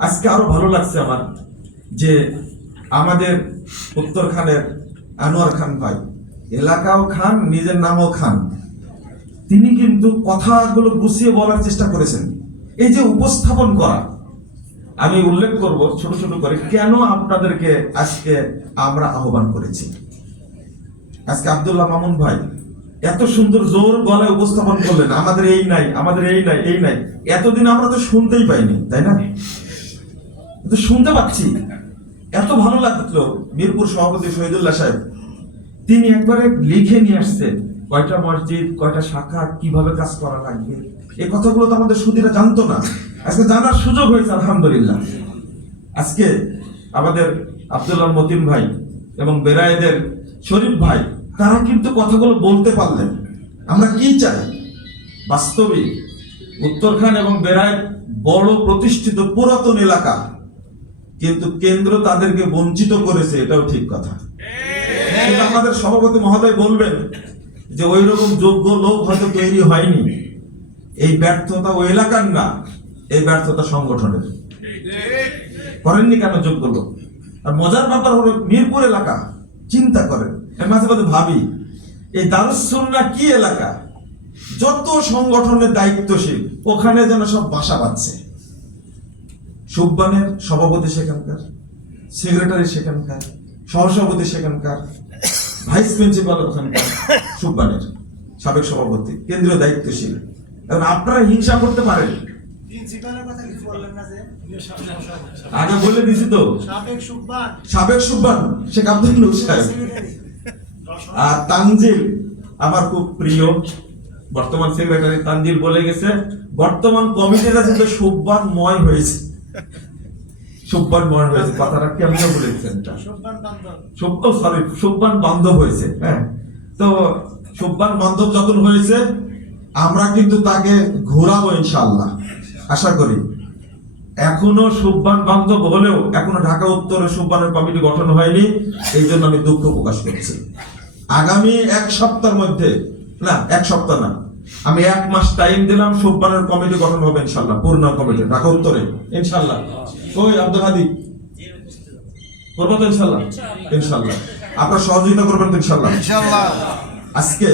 আজকে আরও ভালো লাগছে আমার যে আমাদের উত্তরখানের আনোয়ার খান ভাই, এলাকাও খান, নিজের নামও খান। তিনি কিন্তু কথাগুলো গুছিয়ে বলার চেষ্টা করেছেন। এই যে উপস্থাপন করা, আমি উল্লেখ করব ছোট ছোট করে, কেন আপনাদেরকে আজকে আমরা আহ্বান করেছি? আজকে আব্দুল্লাহ মামুন ভাই এত সুন্দর জোর গলায় উপস্থাপন করলেন, আমাদের এই নাই, আমাদের এই নাই এই নাই। এতদিন আমরা তো শুনতেই পাইনি, তাই না? তো শুনতে পাচ্ছি। এত ভালো লাগল মিরপুর সভাপতি শহীদুল্লাহ সাহেব। তিনি একবারে লিখে নিয়ে আসছেন, কয়টা মসজিদ, কয়টা শাখা, কীভাবে কাজ করা লাগবে? এই কথাগুলো তো আমাদের সুদীরা জানতো না। আজকে জানার সুযোগ হয়েছে, আলহামদুলিল্লাহ। আজকে আমাদের আব্দুল্লাহ মতিন ভাই এবং বেরায়েদের শরীফ ভাই তারা কিন্তু কথাগুলো বলতে পারলেন। আমরা কি চাই? বাস্তবে উত্তরখান এবং বেড়ায় বড় প্রতিষ্ঠিত পুরাতন এলাকা, কিন্তু কেন্দ্র তাদেরকে বঞ্চিত করেছে, এটাও ঠিক কথা। আমাদের সভাপতি মহোদয় বলবেন যে ওই রকম যোগ্য লোক হয়তো তৈরি হয়নি। এই ব্যর্থতা ওই এলাকার না, এই ব্যর্থতা সংগঠনের। করেননি কেন যোগ্য লোক? আর মজার ব্যাপার হলো মিরপুর এলাকা, চিন্তা করেন। মাঝে মাঝে ভাবি এই দারুসুন্না কি এলাকা? যত সংগঠনের দায়িত্বশীল ওখানে যেন সব বাসা বাঁধছে। সুব্বানের সভাপতি সেখানকার সেক্রেটারি সেখানকার সহসভাপতি সেখানকার ভাইস প্রিন্সিপাল ওখানকার সুব্বানের সাবেক সভাপতি কেন্দ্রীয় দায়িত্বশীল। এবং আপনারা হিংসা করতে পারেন। আগে বলে দিছি তো। সাবেক সুব্বান। সাবেক সুব্বান শেখ আব্দুল সাহেব। আর তানজিল আমার খুব প্রিয়। বর্তমান সেক্রেটারি তানজিল বলে গেছে বর্তমান কমিটিটা কিন্তু সুব্বানময় হয়েছে। সুব্বানময় হয়েছে কথাটা কেমন বলেছেন সরি সুব্বান বান্ধব। হয়েছে হ্যাঁ। তো সুব্বান বান্ধব যখন হয়েছে আমরা কিন্তু তাকে ঘোরাবো ইনশাআল্লাহ আশা করি। এখনও সুব্বান বান্ধব হলেও এখনও ঢাকা উত্তরে সুব্বানের কমিটি গঠন হয়নি এই জন্য আমি দুঃখ প্রকাশ করছি। আগামী এক সপ্তাহের মধ্যে না এক সপ্তাহ না। আমি এক মাস টাইম দিলাম সোমবারের কমিটি গঠন হবে ইনশাল্লাহ পূর্ণ কমিটি ঢাকা উত্তরে ইনশাল্লাহ। ওই আব্দুল হাদি? করব তো ইনশাল্লাহ? ইনশাল্লাহ। আপনার সহযোগিতা করবেন তো ইনশাল্লাহ। ইনশাল্লাহ। আজকে